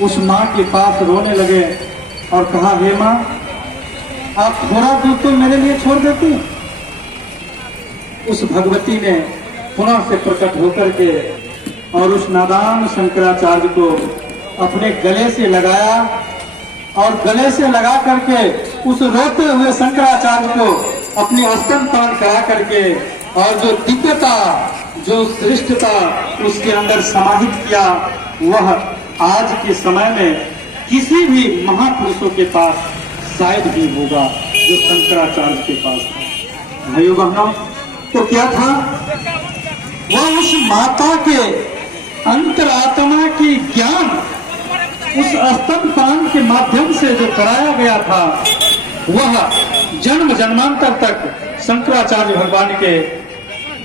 उस माँ के पास रोने लगे और कहा, हे माँ, आप थोड़ा दूध तो मेरे लिए छोड़ देती। उस भगवती ने पुनः से प्रकट होकर के और उस नादान शंकराचार्य को अपने गले से लगाया और गले से लगा करके उस रोते हुए शंकराचार्य को अपनी स्तनपान करा करके और जो दिव्यता, जो श्रेष्ठता उसके अंदर समाहित किया, वह आज के समय में किसी भी महापुरुषों के पास शायद ही होगा जो शंकराचार्य के पास था। भाइयों बहनों, तो क्या था, वह उस माता के अंतरात्मा की ज्ञान उस स्तनपान के माध्यम से जो कराया गया था, वह जन्म जन्मांतर तक शंकराचार्य भगवान के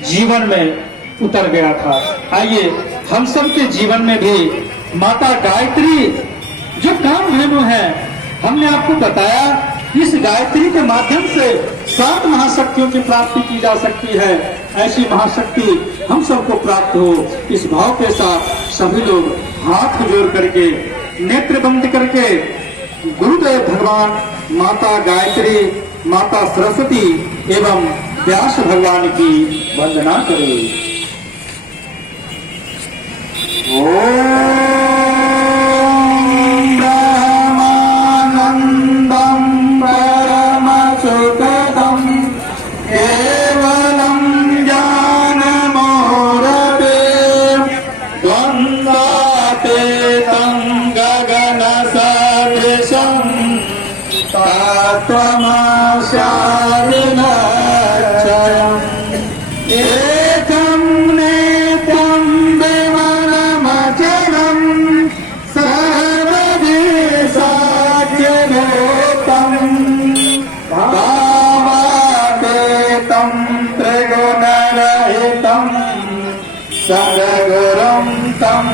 जीवन में उतर गया था। आइए हम सब के जीवन में भी माता गायत्री जो कामधेनु है, हमने आपको बताया इस गायत्री के माध्यम से 7 महाशक्तियों की प्राप्ति की जा सकती है। ऐसी महाशक्ति हम सबको प्राप्त हो, इस भाव के साथ सभी लोग हाथ जोड़ करके, नेत्र बंद करके गुरुदेव भगवान, माता गायत्री, माता सरस्वती एवं व्यास भगवान की वंदना करें। सद्गुरुं तं